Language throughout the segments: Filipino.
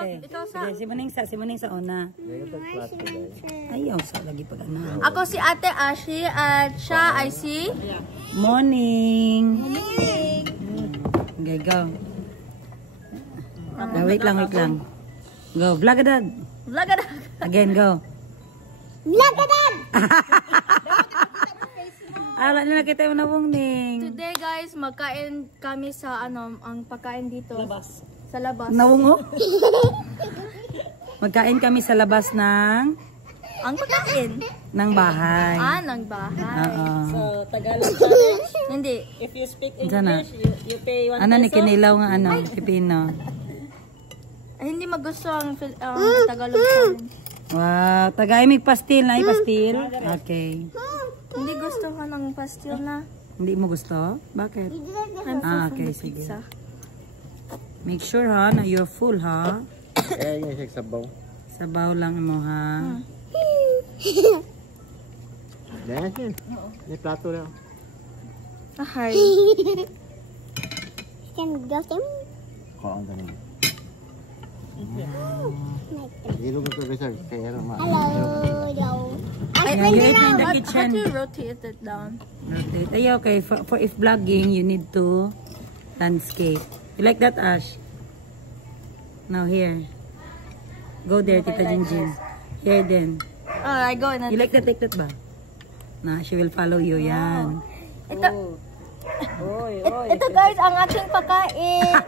Okay. Ikaw sa... Sige, si Muning sa una. Ayaw sa lagi pag ano. Ako si Ate Ashi at siya ay si... Morning! Okay, go. Wait lang. Go, Vlagadag! Vlagadag! Again, go. Vlagadag! Wala na nakita yung nawungning. Today guys, magkain kami sa ang pagkain dito. Sa labas. Nawungo? Magkain kami sa labas ng... Ang pagkain? Ng bahay. Ng bahay. So, Tagalog challenge. Hindi. If you speak Sana. English, you pay 1 Ano ni peso. kinilaw nga Pilipino? Hindi magusto ang Tagalog challenge. Wow, tagay pastil na pastil. Okay. Hindi gusto ko ng pastil na. Hindi mo gusto? Bakit? Okay, sige. Pizza. Make sure ha na you're full ha. Yung sabaw. Sabaw lang mo ha. Yan. May plato lang. Hi. Kaon ka naman. Ilog ito kasi kaya naman. Yeah, you eat in the How kitchen. do you rotate it down? Rotate. Ay, okay. For if vlogging, you need to landscape. You like that, Ash? Now here. Go there, Tita Jinjin. Here then. I go in You like that, take that ba? Na, she will follow you. Yan. Ito guys, ang aking pagkain.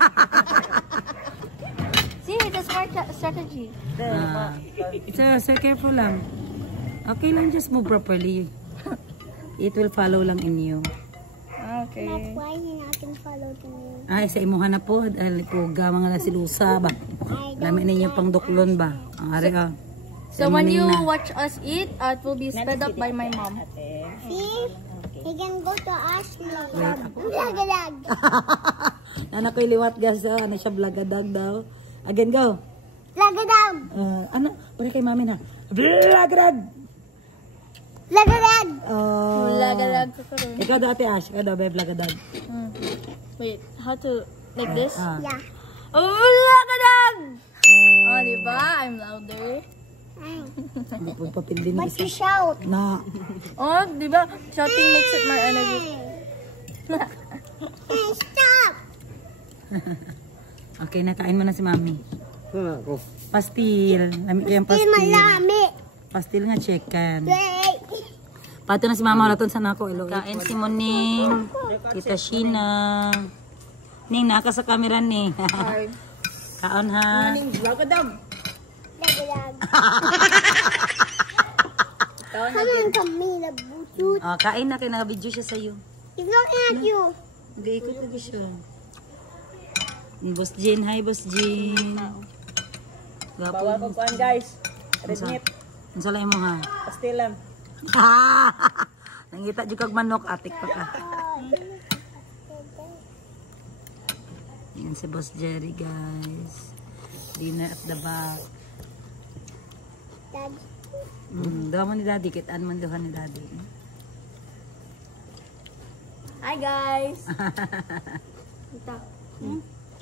See, it's a smart strategy. So careful lang. Okay lang, just move properly. It will follow lang in you. Okay. Why you not can follow me? Ay, sa imuha na po. Puga mga nasilusa ba? Lami ninyo pang duklon ba? Ang ari So when you watch us eat, it will be sped up by my mom. See? You can go to Ashley. Wait, ako. Vlagadag. Anak ko'y liwat gas. Ano siya, Vlagadag daw. Again, go. Vlagadag. Ano? Pwede kay mami na. Vlagadag! Vlagadag. Lagalag ko rin. Ikaw daw, Ate Ash. Ikaw daw, be, Vlagadag. Wait, how to, like this? Yeah. Lagadag! Oh, diba? I'm louder. Hindi po papindi na But you isa. shout. Na. Oh, diba? Shouting makes it more energy. Hey, stop. Okay, nakain mo na si mami. Ano ako? Pastil. Lami ko yung Still pastil. malami. Pastil nga chicken. Wait. Pato na si mama wala sa nako. Kain si Muning. Tita Sheena. Ning, naka sa camera ni. Kaon ha. Vlagadag. Come on, kami na butut. Oh, kain na, kaya naka-video siya sa'yo. He's looking at you. Nag-iikot lagi siya. Boss Jean, hi Boss Jean. Bawal ko kuhan guys. Red meat. Ang salay mo ha. Pastilan. Nangita dyan kag manok, atik pa ka. Yan si Boss Jerry guys. Dinner at the back. Dad. Dawa mo ni Daddy, kitaan man doon ni Daddy. Hi guys!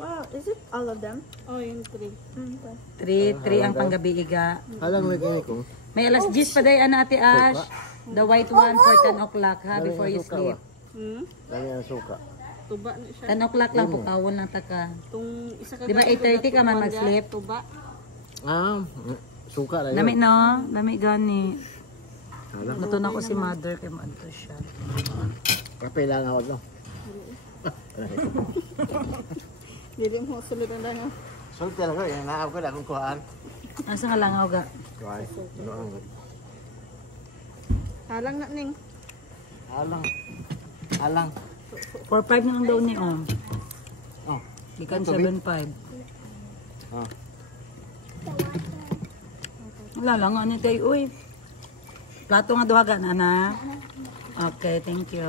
Wow, is it all of them? Oh, yung 3. 3 ang panggabi iga. Alang lagay ko. May alas 10 pa day, ana Ate Ash. The white one for 10 o'clock ha, before you sleep. Dami ang suka. 10 o'clock lang po kawon lang taka. Isa ka Di ba 8:30 ka man mag-sleep? Suka lang Dami yun. no? Dami gani. Luto na ko si mother kay maadto siya. Kape lang awag no. Dili mo sulod ang dano. Sulod talaga, yung naab ko na akong kuhaan. Asa nga langaw ga? Kuhaan. Ano ang Halang na ning. alang. Alang. 4-5 na lang daw ni Om. Oh. Ikan Tubig? 7-5. Ah. Wala lang ano tayo, uy. Plato nga duhagan, ana. Okay, thank you.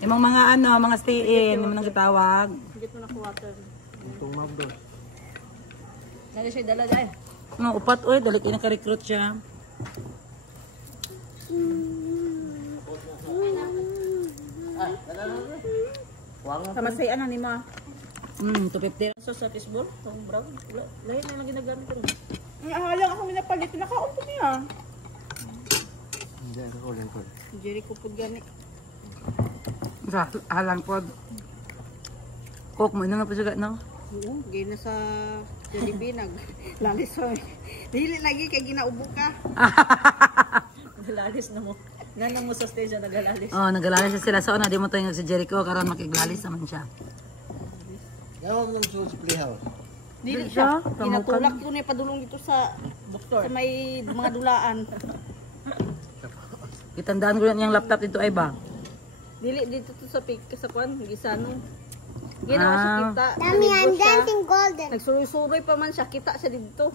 Imong mga mga stay-in, imong nang gitawag. Gito na ko water. Itong mabdos. Dali siya dala dai. No, upat oy, dali kay naka-recruit siya. Sama say ano ni mo? 250. So sa fishball, itong brown. Lahat na lang ginagamit ko. Ang ahalang ako minapalit. Nakaon po niya. Hindi, ako lang ko. Jerry ko po gani. Sa halang pod. Coke mo na nga pa siya no? Oo, gina sa Jollibee lalis so. Dili lagi kay ginaubo ka. Nagalalis na mo. Nanang mo sa stage na nagalalis. Oh, nagalalis siya sila. So, na di mo tayo si Jericho karon makiglalis naman siya. Gawag ng sa playhouse. Dili siya. Ginatulak ko na padulong dito sa Doktor. sa may mga dulaan. Itandaan ko lang yung laptop dito ay ba? Dili dito to sa pig sa kwan, gisano. Ginawa siya kita. Mommy, I'm nalibot siya. dancing golden. Nagsuroy-suroy pa man siya, kita siya dito.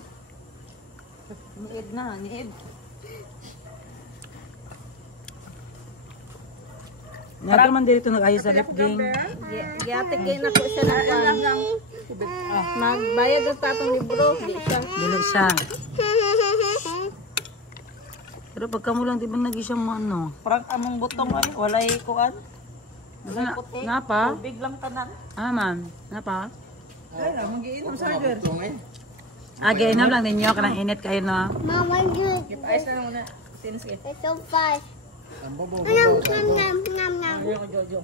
Niid na, niid. Nga man dito nag-ayos sa rep game. Giatik kayo na po siya ng kwan. Magbayad ang tatong libro, di siya. Dili siya. Pero pagka mo lang, di ba nag-isang ano? Parang among butong ay, walay kuan. Napa? Tubig lang tanan. Ah, man. Napa? Ay, magiinom sa hardware. Gainom lang ninyo. Kanang init kayo, no? Mom, I'm good. Ice na muna. Since it. It's so fast. Ang babaw. Nom, nom, nom, nom, nom. Ayun ko, Jojo.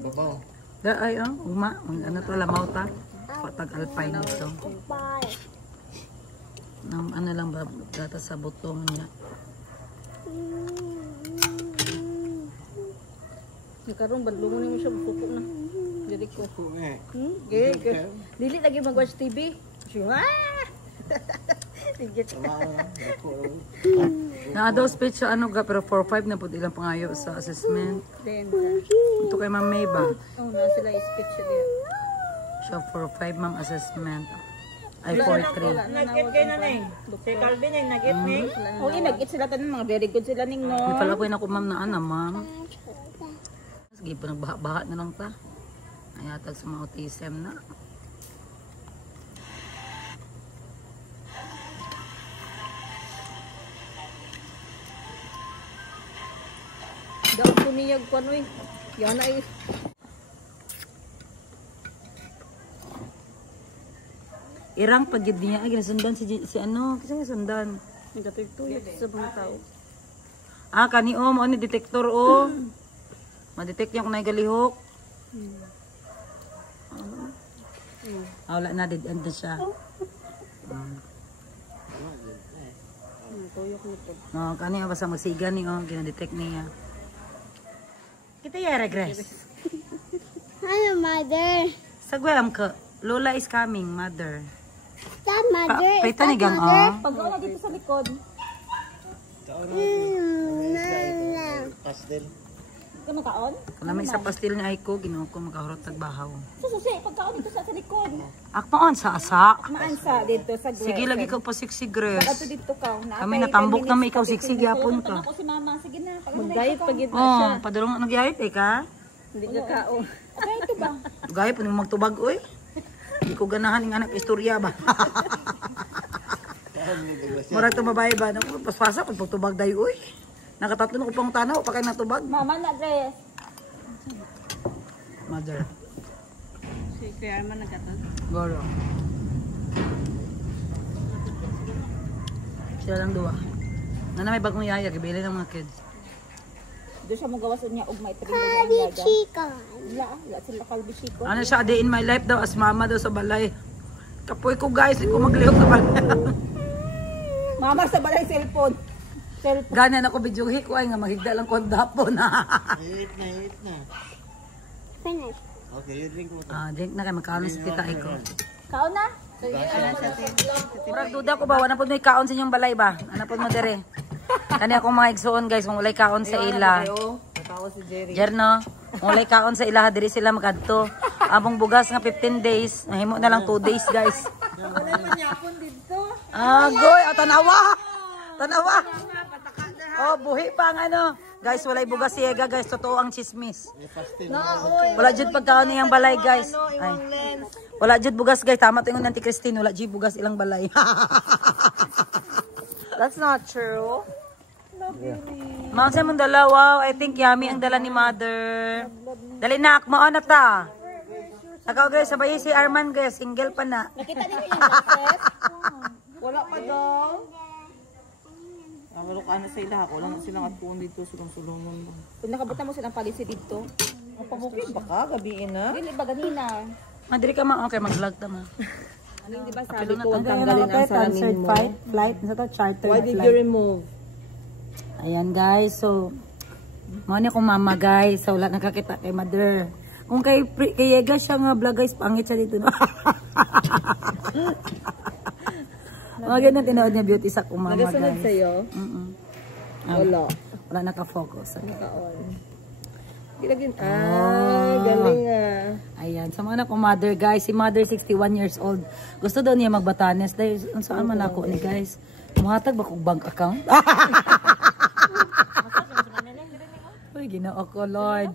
Babaw. Da, ay, uma. Ano to, lamaw ta? Patag alpine dito. Bye. Ano lang ba, data sa butong niya. Nakaroon, badlungan mo siya, suko na. Dili ko. Eh. Dili lagi mag-watch TV. Siya, Na-daw speech sa ano ga, pero 4-5 na po ilang pangayo sa assessment. Then, Ito kay Ma'am May ba? na sila speech siya din. Siya 4-5 ma'am assessment. Ay, 4-3. Nag-it kayo na ning. Si Calvin ay nag-it ning. Oo, nag-eat sila tanan, mga very good sila ning no. May pala ko yun ako ma'am na ana ma'am. Sige pa nagbaha na lang ta. Ayatag sa mga autism na. Daw tumiyag ko ano eh. Yan na eh. Irang pagid niya, ay ginasundan si ano, kasi nga sundan. Nagkatuyot sa mga tao. Ah, kani o, mo ni detektor o. Ma-detect niya kung naigalihok. Ah, wala na, dead end na siya. Tuyok nito. No, kani o, basta magsiga ni o, ginadetect niya. Kita ya regress. Hello, mother. Sagwalam ka, Lola is coming, mother. That mother. Is Paita that ni gang mother? o. Pag wala dito sa likod, Pastel. ikaw nakaon? Kung may isa pastil niya ay ko, ginuha ko makahurot tagbahaw. Sususi, pagkaon dito sa likod. Akpaon sa asa. Maansa dito sa Sige, lagi ka pa siksig, Gres. Ato dito ka. Kami natambok na may ikaw siksig, yapon ka. Ako si mama, sige na. Mag-diet pag ito siya. Oh, padulong nagyayip eh ka. Hindi ka kaon. Okay, ito ba? Gayip, ano mo magtubag, oy. Hindi ko ganahan yung anak istorya ba. Murag ito babae ba? Naku, paspasa, pagtubag dayo, oy. Nakatatlo na ko pang tanaw, pa kayo natubag. Mama na dress. Mother. Si Kuya Arman nagkatan. Goro. Sila lang duwa. Na may bagong yaya, gibili ng mga kids. Doon siya magawas niya og may tring Daddy ng yaga. chicken. Wala sila kalbi chico. Ano siya, a day in my life daw, as mama daw sa balay. Kapoy ko guys, ko maglihok sa balay. Mama sa balay cellphone. Cellphone. Ganyan ako bidyuhi ko ay nga maghigda lang ko ang dapon. Hit na. Finish. Okay, you drink water. Drink na kayo, magkaon na si tita ko. Kaon na? Murag duda ko ba, wala po may kaon sa inyong balay ba? Ano po mo dire? Kani akong mga igsuon guys, kung walay kaon sa ila. Jerno, kung walay kaon sa ila, diri sila magadto. Abong bugas nga 15 days, nahimo na lang 2 days guys. Wala man yapon dito. Goy, tanawa! Tanawa! Oh, buhi pa ang ano. Guys, walay bugas si Ega guys, totoo ang chismis. Wala jud pagkaon niyang balay guys. Ay. Wala jud bugas guys, tama to yung Auntie Christine, wala jud bugas ilang balay. That's not true. Mount sa mong dala, wow, I think yummy ang dala ni mother. Dali na, akmaon na ta. Saka guys, sabay si Arman guys, single pa na. Nakita niyo yung glasses? Wala pa daw. Wala ka na sa ila. Wala na silang atuon dito. Sulong-sulungan mo. Kung nakabutan mo silang palisi dito. Ang pamukid ba ka? Gabiin na? Dili ba ganina? Madiri ka ma, okay, mag-vlog ta ma. Ano yung diba sabi ko, Ang tanggalin ang salamin mo? flight, nasa to charter Why na did you flight. remove? Ayan guys, so mo ni akong mama guys, so wala nakakita kay mother. Kung kay Yega siya nga vlog guys, pangit siya dito. Mga ganun tinood niya beauty sa kumama guys. Nagasunod sa'yo? Wala. Wala nakafocus. Gilagin. Galing Ayan, sa mga akong mother guys, si mother 61 years old. Gusto daw niya magbatanes dahil saan man ako ni guys. Muhatag ba kong bank account? Uy, ginoo ko, Lord.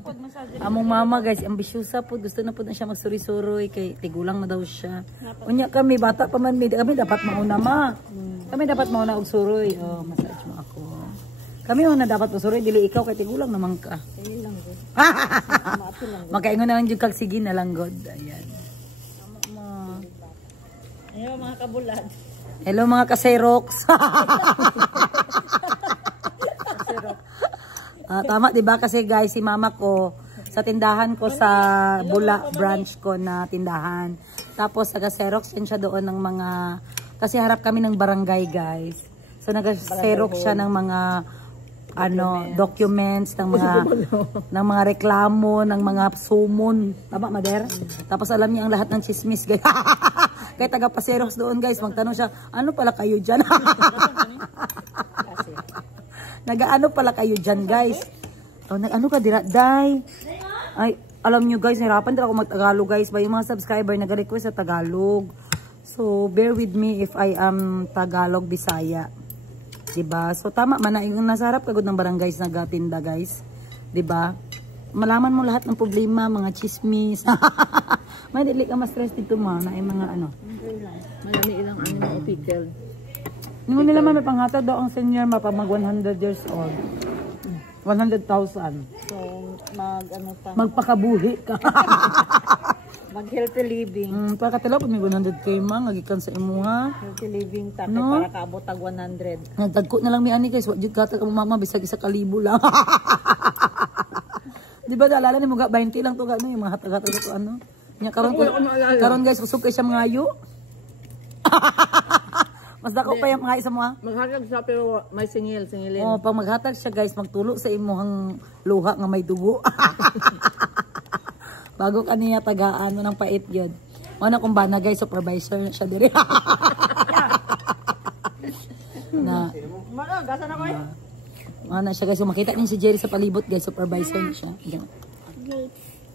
Among mama guys, ambisyosa po. Gusto na po na siya magsuri-suroy. Kay tigulang na daw siya. Unya kami, bata pa man. Kami dapat mauna ma. Kami dapat mauna og suroy. Oh, massage mo ako. Kami una dapat magsuroy. Dili ikaw kay tigulang naman ka. Magkaingon naman yung kagsigi na lang God. Ayan. Ayun mga kabulad. Hello mga kaseroks. Tama, 'di ba? Kasi guys, si mama ko sa tindahan ko sa Bula branch ko na tindahan. Tapos taga-Xerox din siya doon ng mga kasi harap kami ng barangay, guys. So nag-Xerox siya ng mga documents ng mga reklamo, ng mga sumon. Tama, Mader? Tapos alam niya ang lahat ng chismis, guys. Kaya taga-pa-Xerox doon, guys, magtanong siya, ano pala kayo dyan? Nag-ano pala kayo dyan, guys? Oh, nag-ano ka, Day? Ay, alam nyo, guys, nahirapan din ako mag-Tagalog, guys. Ba yung mga subscriber nag-request sa Tagalog. So, bear with me if I am Tagalog, Bisaya. Diba? So, tama man na yung nasa harap kagod ng barangays nagatinda, guys. Diba? Malaman mo lahat ng problema, mga chismis. May dili ka ma-stress dito, ma, na yung mga ano. Marami ilang mga pickle. Nung nila may panghatag daw ang senior mapag mag 100 years old. 100,000. So, Magpakabuhi ka. mag-healthy living. Pagkatila po may 100k ma, ngagikan sa imuha. Healthy living tapos No? para kaabot tag 100. Nagtagko na lang mi ani guys, wag jud katag ang mama bisag 1,000 lang. Di ba naalala ni mo ga 20 lang to ga no yung mga hatag-hatag ko ano. Nya karon guys kusog kay siya mga ayo. Mas dako pa yung mga isa mo ha. Maghatag siya pero may singilin. Oh, pag maghatag siya guys, magtulo sa imuhang luha nga may dugo. Bago kaniya tagaan mo ng pait yun. Ano kung ba na guys, supervisor na siya diri. Na. Gasa na ko eh. Ano siya guys, makita niyo si Jerry sa palibot guys, supervisor na siya.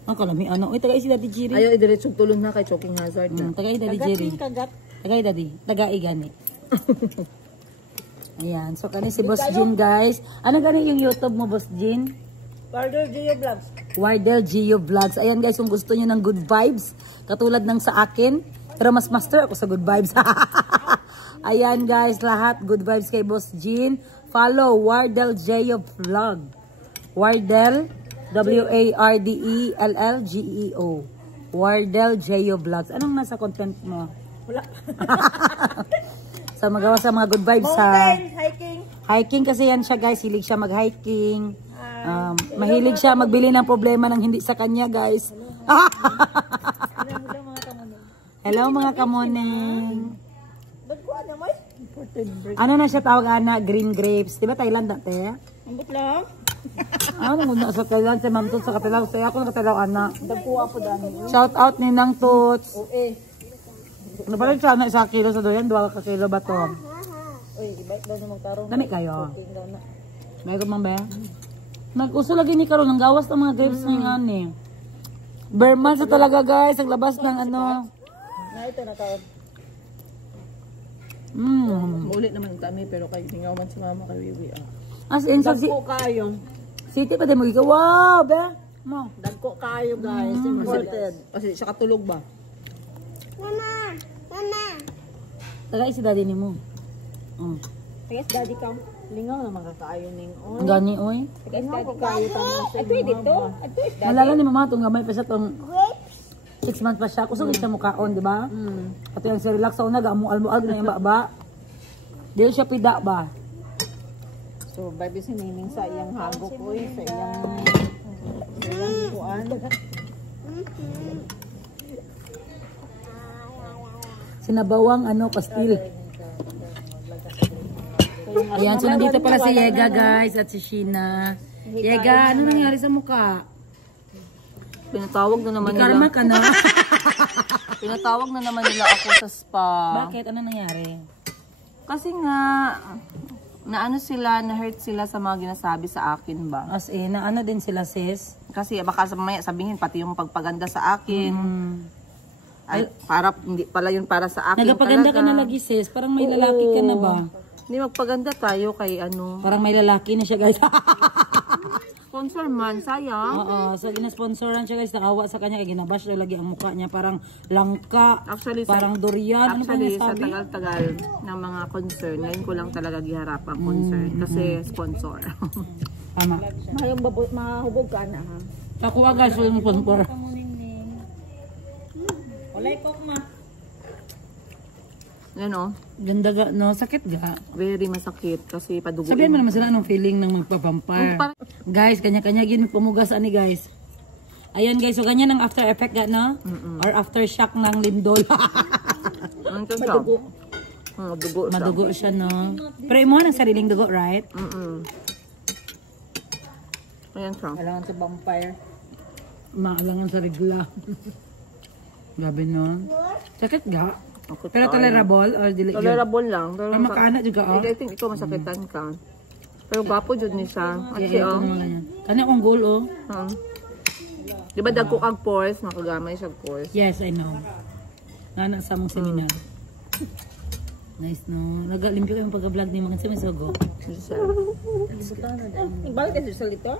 Ang kalami, ano? Uy, tagay si Daddy Jerry. Ayaw idiretsong tulong na kay choking hazard na. Tagay Daddy Jerry. Tagay Daddy. Tagay gani. Ayan. So, kani si Boss Jean guys. Ano gani yung YouTube mo, Boss Jean? Warder Gio Vlogs. Warder Gio Vlogs. Ayan guys, kung gusto niyo ng good vibes, katulad ng sa akin, pero mas master ako sa good vibes. Ayan guys, lahat good vibes kay Boss Jean. Follow Wardell Gio Vlog. Wardell, W-A-R-D-E-L-L-G-E-O. Wardell Gio Vlogs. Anong nasa content mo? Wala. So magawa sa mga good vibes sa Hiking. hiking kasi yan siya guys. Hilig siya mag-hiking. Mahilig siya magbili ng problema ng hindi sa kanya guys. Hello mga kamoneng. Ano na siya tawag ana? Green grapes. Diba Thailand dati? Ambot lang. Ano muna sa Thailand si Ma'am Toots sa Katilaw. Saya ako na Katilaw ana. Dagkuha po dani. Shout out ni Nang Toots. Oo Ano pala siya na 1 kilo sa doyan? 2 ka kilo ba to? Uy, ibalik daw na magtarong. Dami kayo. Daw na. Bago man ba? Nag-uso lagi ni karon ng gawas ng mga grapes ng ani. Berman sa talaga guys, ang labas ng ano. Na ito na kaon. Ulit naman kami pero kay singaw man si mama kay Wiwi. As in sa Dagko kayo. city pa din mo ikaw. Wow, be. Mo. Dagko kayo guys. Imported. Kasi siya katulog ba? Mama! Mama! Tagay si daddy ni mo. Tigas daddy ka. Lingaw na makakaayo ning Ang gani oy. Tigas daddy kayo tanong sa. Ito dito. Ito daddy. Malala ni mama tong gamay pa siya tong Grapes? 6 months pa siya. Kusog siya mukhaon, di ba? At yung si relax sa una, gamual-mual na yung baba. Di siya pida ba? So, baby si Nining sa iyang hago ko sa iyang kuan. Sinabawang pastil. Ayan, so nandito pala si Yega guys at si Sheena. Yega, ano nangyari sa mukha? Pinatawag na naman Karma nila. ka na. Pinatawag na naman nila ako sa spa. Bakit? Ano nangyari? Kasi nga, na-hurt sila sa mga ginasabi sa akin ba? As in, ano din sila sis? Kasi baka mamaya sabihin pati yung pagpaganda sa akin. Ay, para, hindi pala yun para sa akin Nagapaganda talaga. ka na lagi sis. Parang may lalaki ka na ba? Hindi magpaganda tayo kay Parang may lalaki na siya guys. sponsor man, sayang. Oo, so ginasponsoran siya guys. Naawa sa kanya. Kaya ginabash daw lagi ang mukha niya. Parang langka. Actually, parang durian. Ano pa actually, sa nasabi? tagal-tagal ng mga concern, ngayon ko lang talaga giharap ang concern. Kasi sponsor. Tama. Mahubog ka na ha. Ako guys, yung sponsor. Walay kok ma. Yan o, Ganda ga, no? Sakit ga. very masakit kasi paduguin. Sabihan mo naman sila anong feeling ng magpapampar. Guys, kanya-kanya gin pumugas ani guys. Ayun guys, so ganyan ang after effect ga, no? Or after shock ng lindol. Madugo. Madugo siya. Madugo siya, no? Pero imo ng sariling dugo, right? Ayan siya. Kailangan sa vampire. Maalangan sa regla. Grabe, no? Sakit ga. Ako Pero tayo. tolerable or dili yun? Tolerable lang. Pero Pero makaana juga, oh. I think ikaw masakitan ka. Pero gwapo jud ni siya. At Yeah, siya, ito naman ganyan. Kanya akong goal, oh. Di ba dagko kang pores, makagamay siya pores. Yes, I know. Nana sa mong seminar. Nice, no? Nagalimpyo kayong pag-vlog ni mga may sugo. Ibalik ka sa lito?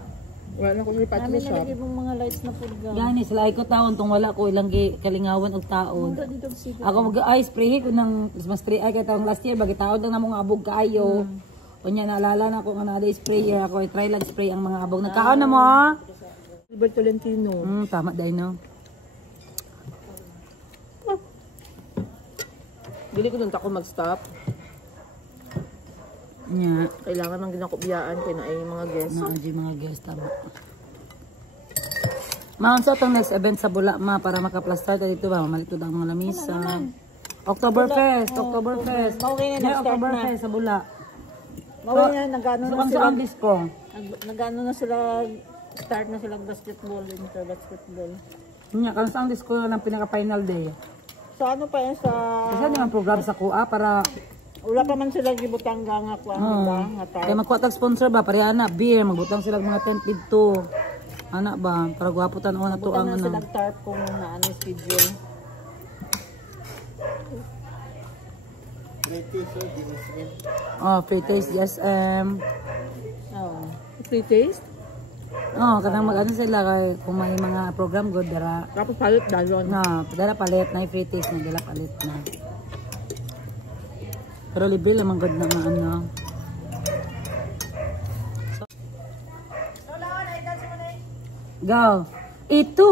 Wala na ko ni Pat Namin nalagay mong mga lights na food ga. Gani, sila ay ko taon tong wala ko ilang kalingawan og taon. Ako mag-ay spray ko ng mas spray ay kay taong last year bagi taon lang namong abog kaayo. Unya naalala na ko nga na sprayer ako i-try lang spray ang mga abog. Nagkaon na mo? Gilbert Tolentino. Tama dai no. Dili ko dun ako mag-stop. Nya, Kailangan ng ginakopyaan kay na ay mga guests. na mga guest tama. Maon sa tong next event sa Bula ma para maka-plaster ta dito ba malito ang mga lamisa. Oktoberfest. Mauwi na Yeah, nag-start na. Oktoberfest sa Bula. Mauwi na nag-ano na Saan sila. sa ang disco? Nag-ano na sila. Start na sila basketball. Inter basketball. Nya, kan sa ang disco ng pinaka-final day. So ano pa yan sa... Kasi naman program sa kuha para Wala pa man sila gibutang nga ko ano ba? Nga tayo. kaya magkuha tag sponsor ba pareha na beer magbutang sila mga tent dito. Ana ba para gwapo tan na to Butang ang na sila ano. tarp kung naano schedule. Free taste SM. Oh. Free taste? Kanang mag-ano sila kay kung may mga program good dara. Tapos palit dalon. Dala palit na free taste na dala palit na. Pero libre lang good na mga ano. Go. Ito.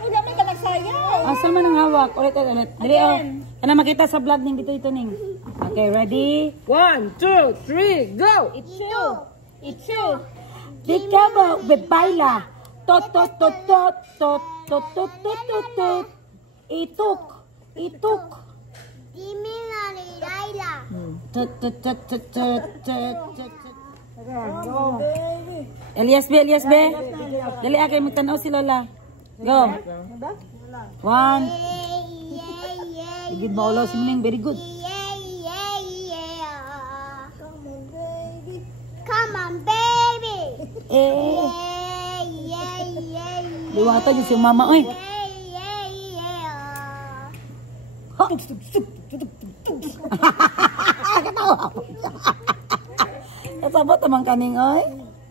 Ay, dami ka nagsayaw. Asa man ang hawak? Ulit. Dali oh. Kana makita sa vlog ning dito ning. Okay, ready? 1, 2, 3, go! Itsu. Di ka ba bebaila? Tot tot tot tot tot tot tot tot tot tot. Ituk. Tot tot tot tot tot tot. Elias B. Dali akay magtanaw si Lola. Go. 1. Igid mo ulo si Ming, very good. Come on, baby. Liwata di si mama oy. Pasabot naman kaning oy.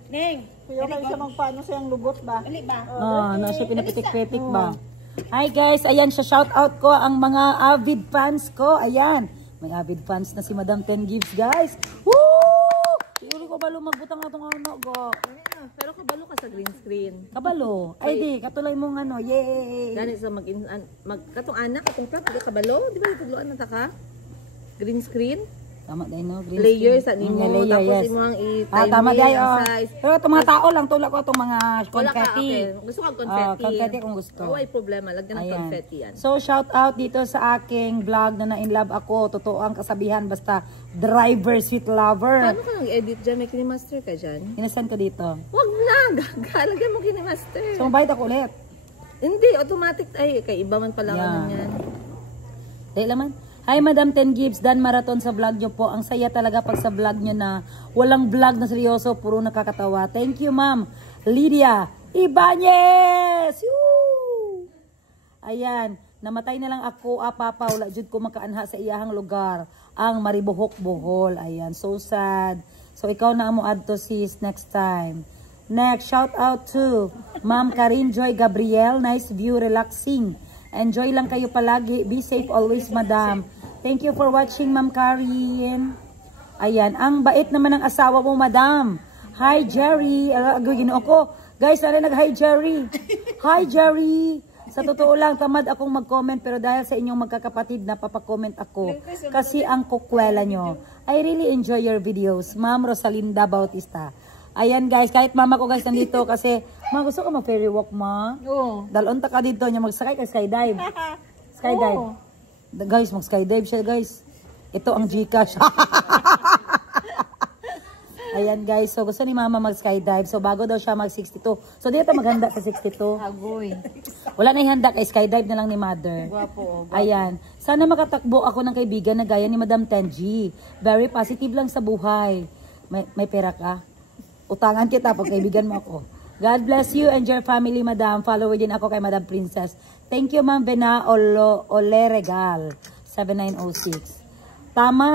Ning, kuya kayo siya magpaano siyang lugot ba? Dali ba? Na siya pinapitik-pitik ba? Hi guys, ayan siya, shout out ko ang mga avid fans ko. Ayan, may avid fans na si Madam 10 Gives guys. Woo! Siguro ko ba lumagbutang atong ano go. Pero kabalo ka sa green screen. Kabalo. Ay di, katulay mong ano, yay! Gani sa katong anak, katong plug, kabalo. Di ba itugluan na ta ka? Green screen? Tama dahil no, green Layer screen. sa nimo, Layer, tapos yes. imo ang i-time Tama dahil, oh. size. Pero itong mga tao lang, tulad ko itong mga Wala ka, confetti. okay. Gusto ka confetti. Confetti kung gusto. Oh, ay problema. Lagyan ng Ayan. confetti yan. So, shout out dito sa aking vlog na na-inlove ako. Totoo ang kasabihan, basta driver, sweet lover. Paano ka nag-edit dyan? May kinimaster ka dyan? Inasend ko dito. Wag na! Gaga! Lagyan mo kinimaster. So, bayad ako ulit. Hindi, automatic. Ay, kay iba man pala Yeah. yan. Dahil naman. Hi, Madam Ten Gibbs. Dan Marathon sa vlog nyo po. Ang saya talaga pag sa vlog nyo na walang vlog na seryoso, puro nakakatawa. Thank you, Ma'am. Lydia Ibanez! Woo! Ayan. Namatay na lang ako, papa. Wala jud ko makaanha sa iyahang lugar. Ang Maribohok, Bohol. Ayan. So sad. So, ikaw na mo add to sis next time. Next, shout out to Ma'am Karin Joy Gabriel. Nice view, relaxing. Enjoy lang kayo palagi. Be safe always, madam. Thank you for watching, Ma'am Karin. Ayan, ang bait naman ng asawa mo, madam. Hi, Jerry. Ginoo ko. Guys, nari nag-hi, Jerry. Hi, Jerry. Sa totoo lang, tamad akong mag-comment, pero dahil sa inyong magkakapatid, napapakomment ako. Kasi ang kukwela nyo. I really enjoy your videos. Ma'am Rosalinda Bautista. Ayan, guys. Kahit mama ko, guys, nandito kasi, ma, gusto ka mag-ferry walk, ma? Oo. Dalon ta ka dito niya, magsakay ka skydive. Skydive. Guys, mag-skydive siya, guys. Ito ang Gcash. Ayan, guys. So, gusto ni mama mag-skydive. So, bago daw siya mag-62. So, dito maghanda sa 62. Agoy. Wala na ihanda kay skydive na lang ni mother. Gwapo. Ayan. Sana makatakbo ako ng kaibigan na gaya ni Madam Tenji. Very positive lang sa buhay. May pera ka? Utangan kita pag kaibigan mo ako. God bless you and your family, Madam. Follower din ako kay Madam Princess. Thank you, Ma'am Bena Oleregal, 7906. Tama.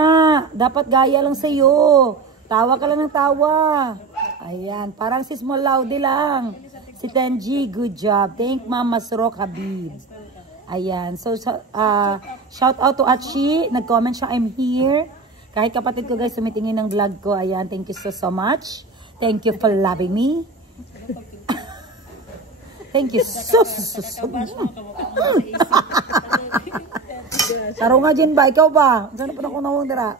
Dapat gaya lang sa'yo. Tawa ka lang ng tawa. Ayan. Parang si Small Laude lang. Si Tenji, good job. Thank Ma'am Masrok Habib. Ayan. So, shout out to Achi. Nag-comment siya, I'm here. Kahit kapatid ko, guys, sumitingin ng vlog ko. Ayan. Thank you so much. Thank you for loving me. Thank you so much. Taro nga dyan ba? Ikaw ba? Saan pa na ko nawang dira?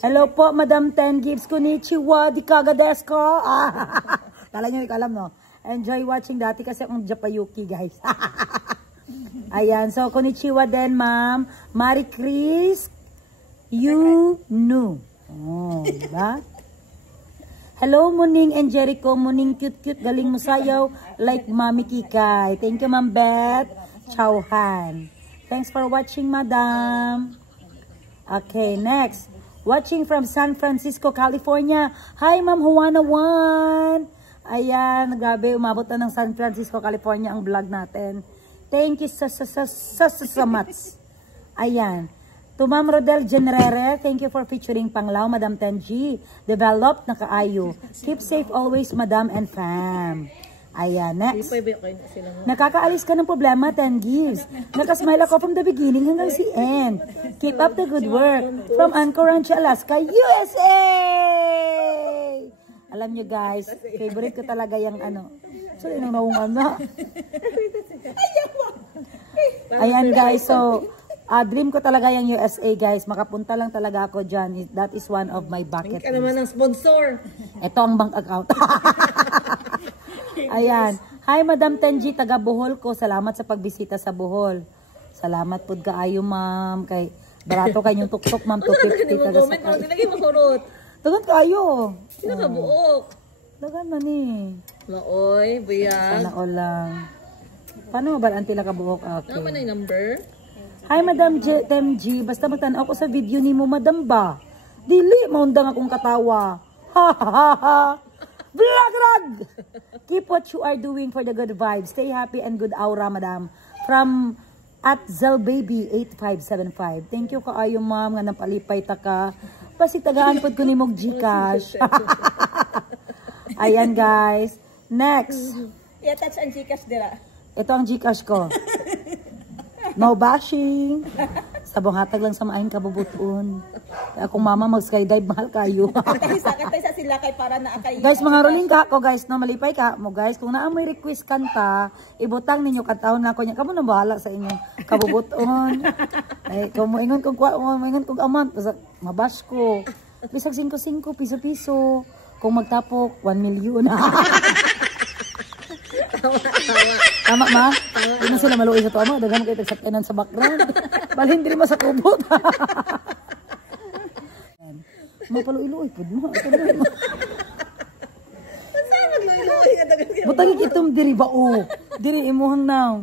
Hello po, Madam Ten Gibbs. Konnichiwa. Di kaga desu ka? Kala nyo, ikalam, no? Enjoy watching dati kasi akong Japayuki, guys. Ayan. So, konnichiwa din, ma'am. Marie Chris. You knew. Oh, diba? Hello, Muning and Jericho. Muning, cute-cute. Galing mo sayaw. Like Mami Kikay. Thank you, Ma'am Beth. Chowhan. Thanks for watching, Madam. Okay, next. Watching from San Francisco, California. Hi, Ma'am Juana Juan. Ayan, grabe. Umabot na ng San Francisco, California ang vlog natin. Thank you so much. Ayan. To Ma'am Rodel Generere, thank you for featuring Panglao, Madam Tenji. Developed na kaayo. Keep safe always, Madam and fam. Ayan, next. Nakakaalis ka ng problema, Ten Gives. Nakasmile ako from the beginning hanggang si end. Keep up the good work. From Anchorage, Alaska, USA! Alam nyo guys, favorite ko talaga yung ano. So, yun ang naungan na. Ayan guys, so, dream ko talaga yung USA guys. Makapunta lang talaga ako dyan. That is one of my bucket list. naman ang sponsor. Ito ang bank account. Ayan. Hi Madam Tenji, taga Bohol ko. Salamat sa pagbisita sa Bohol. Salamat po kaayo ma'am. Kay barato kayong tuktok ma'am. 250 taga sa kayo. Hindi mo kurot. Dagan kaayo. Sino ka buok? Dagan na ni. Maoy, buyag. Sana all lang. Paano mabalaan tila ka buhok? Okay. Ano man yung number? Hi Madam Temji, basta magtanaw ko sa video ni mo Madam ba? Dili, maundang akong katawa. Ha ha ha ha. Vlog! Keep what you are doing for the good vibes. Stay happy and good aura, Madam. From @zelbaby8575. Thank you kaayo ma'am nga napalipay ta ka. Basi tagaan pod ko ni mog Gcash. Ayan guys. Next. I-attach ang Gcash dira. Ito ang Gcash ko. No bashing. Sabong hatag lang sa maayong kabubuton. Akong mama mag-skydive, mahal kayo. Katay sa sila kay para na kay Guys, mga rolling ka ako, guys, no, malipay ka mo, guys. Kung naamoy request kanta, ibutang ninyo kantahon na ako niya. Kamo na bahala sa inyo. Kabubuton. Ay, kung moingon kong amount, mabash ko. Bisag 5-5, piso-piso. Kung magtapok, 1 million. Tama, ma? Hindi na sila maluwi sa tuwa mo. Dagan kayo tagsakyanan sa background. Balhin din mo sa kubot. Mapaluiluoy po mo. Butang itom diri ba o? Diri imuhang now.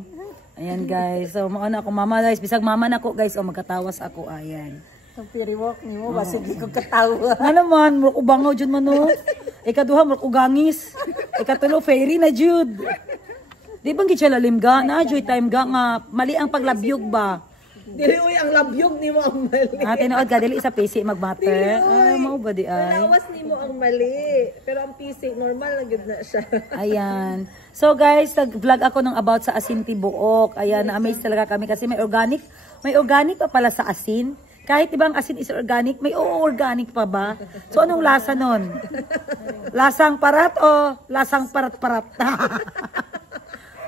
Ayan guys. So mauna ako mama guys. Bisag mama na ko guys. O magkatawas ako. Ayan. Ang piriwok ni mo, basig ko katawa. Ano naman? Murko bangaw dyan man o. Ikaduha murko gangis. Ikatulo fairy na jud. Di bang gitsya lalim ga? Na joy time ga nga. Mali ang paglabyog ba? Dili uy ang labyog ni mo ang mali. Tinood ka dili sa PC magmatter. Ay mao ba di ay? Nawas ni mo ang mali. Pero ang PC normal na gyud na siya. Ayan. So guys, nag-vlog ako ng about sa asin tibuok. Ayan, na-amaze talaga kami kasi may organic pa pala sa asin. Kahit ibang asin is organic, may organic pa ba? So anong lasa nun? Lasang parat o lasang parat-parat?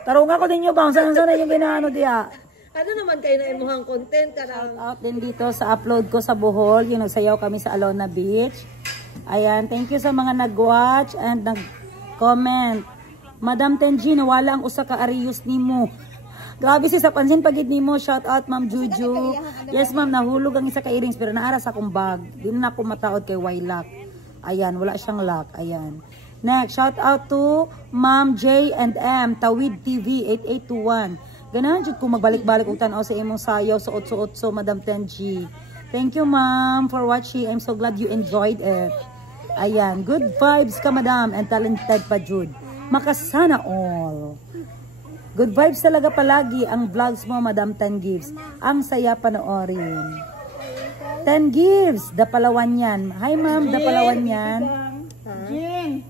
Tarong ako ninyo bang saan yung ginaano diya? Ano naman kayo na imuhang content karang Out din dito sa upload ko sa Bohol, yung nagsayaw kami sa Alona Beach. Ayan, thank you sa mga nag-watch and nag-comment. Madam Tenji, nawala ang usa ka Arius nimo. Grabe si sa pansin pagid nimo. Shout out Ma'am Juju. Yes ma'am, nahulog ang isa ka earrings pero naaras akong bag. Di na ako mataod kay Waylock. Ayan, wala siyang lock. Ayan. Next, shout out to Ma'am J&M Tawid TV 8821. Ganahan jud ko magbalik-balik og tan-aw sa imong sayaw sa otso-otso Madam Tenji. Thank you ma'am for watching. I'm so glad you enjoyed it. Ayan, good vibes ka madam and talented pa jud. Makasana all. Good vibes talaga palagi ang vlogs mo Madam 10 Gives. Ang saya panoorin. 10 Gives, Dapalawan yan. Hi ma'am, Dapalawan yan. 10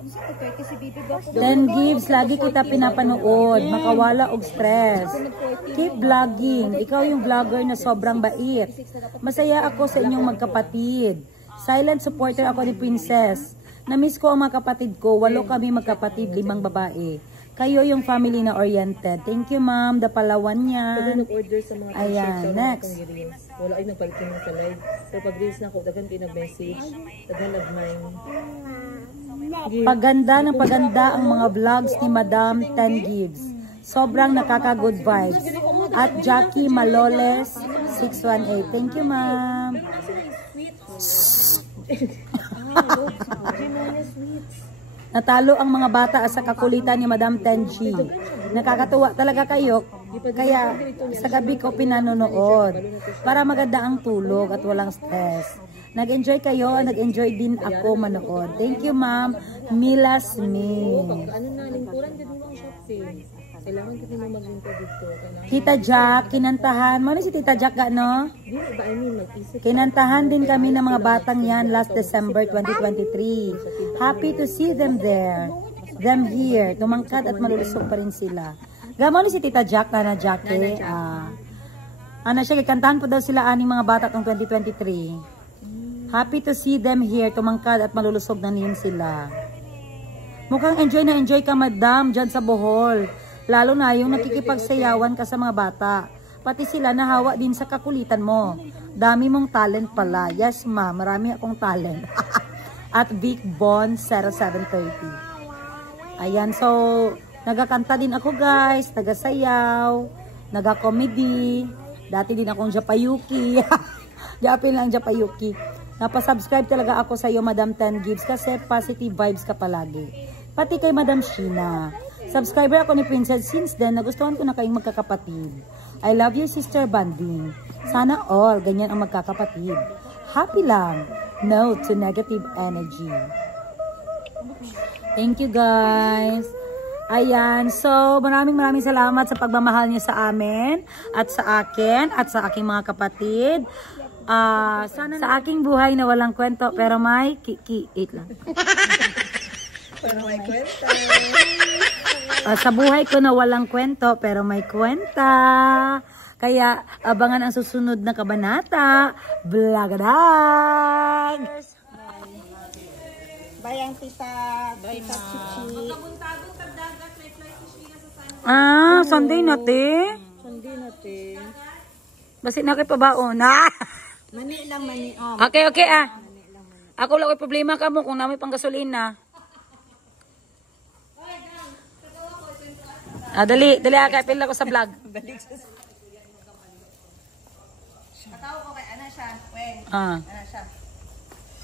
Gives, lagi kita pinapanood. Makawala og stress. Keep vlogging. Ikaw yung vlogger na sobrang bait. Masaya ako sa inyong magkapatid. Silent supporter ako ni Princess. Namiss ko ang mga kapatid ko. 8 kami magkapatid, 5 babae. Kayo yung family na oriented. Thank you ma'am, Dapalawan yan. order sa mga Ayan, next. wala ay nagpalitin sa live. Pero pag reels na ako, daghan pinag-message, daghan nag-mine. Paganda ng paganda ang mga vlogs ni Madam 10 Gives. Sobrang nakaka-good vibes. At Jackie Maloles 618. Thank you, ma'am. Natalo ang mga bata sa kakulitan ni Madam 10G. Nakakatuwa talaga kayo. Kaya sa gabi ko pinanonood. Para maganda ang tulog at walang stress. Nag-enjoy kayo, nag-enjoy din ako manood. Thank you, ma'am. Mila Smith. Ano na, lingkuran din mo ang shopping. Kailangan kita mo maglingkod dito. Tita Jack, kinantahan. Ano si Tita Jack no? Di ba, I mean, mag-isip. Kinantahan din kami ng mga batang yan last December 2023. Happy to see them there. Them here. Tumangkad at malulusog pa rin sila. Gamo ni si Tita Jack, Nana Jackie. Ano siya, kikantahan po daw sila aning mga bata tong 2023. Happy to see them here. Tumangkad at malulusog na niyon sila. Mukhang enjoy na enjoy ka, madam, dyan sa Bohol. Lalo na yung nakikipagsayawan ka sa mga bata. Pati sila nahawa din sa kakulitan mo. Dami mong talent pala. Yes, ma. Marami akong talent. At Vic Bon 0730. Ayan, so nagakanta din ako, guys. Nagasayaw. Nagakomedy. Dati din akong Japayuki. Japin lang Japayuki. Napasubscribe talaga ako sa iyo, Madam 10 Gives, kasi positive vibes ka palagi. Pati kay Madam Sheena. Subscriber ako ni Princess since then, nagustuhan ko na kayong magkakapatid. I love your sister bonding. Sana all, ganyan ang magkakapatid. Happy lang. No to negative energy. Thank you, guys. Ayan, so maraming salamat sa pagmamahal niyo sa amin at sa akin at sa aking mga kapatid. Sana sa aking buhay na walang kwento pero may eat lang. Pero may kwenta. Sa buhay ko na walang kwento pero may kwenta. Kaya abangan ang susunod na kabanata. Vlog! Bayang tita, tita Chichi. Ah, Sunday na, te. Sundi natin. Basit na kayo pabaon. Ah! Mani lang, mani. Oh, Okay, okay ah. Ako lang may problema ka mo kung namin pang gasolina. Ah, dali kay pila ko sa vlog. Katawa ko kay ana siya, weng. Ah. Ana siya.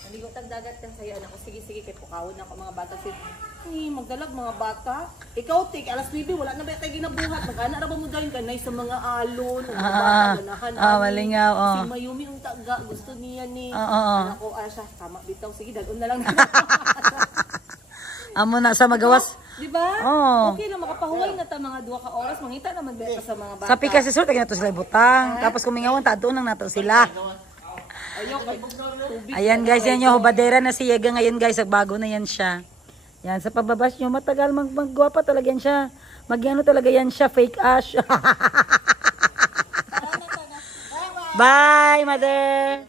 Naligo tag dagat kan sayo anak ko sige kay pukawon na ko mga bata sit. Magdalag mga bata. Ikaw tik alas 9 wala na ba tay ginabuhat. Mag-ana ra ba mo dayon kanay sa mga alon, mga bata ganahan. Malingaw, oh. Si Mayumi ang taga gusto niya ni. Oo. Anak ko siya tama bitaw sige dalon na lang. Amo na sa magawas. Di ba? Oo. Okay lang makapahuway na ta mga 2 ka oras mangita naman beta sa mga bata. Sa pika si Sur, na to sila butang. Tapos kumingawan, tadoon nang nato sila. Ayaw kay tubig. Ayan guys, yan yung hubadera na si Yega ngayon guys. Bago na yan siya. Yan, sa pababas nyo, matagal maggwapa talaga yan siya. Magyano talaga yan siya, fake ash. Bye, mother.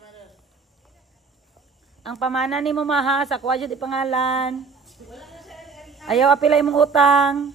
Ang pamana ni mo maha, sa kuha dyan di pangalan. Ayaw apilay mong utang.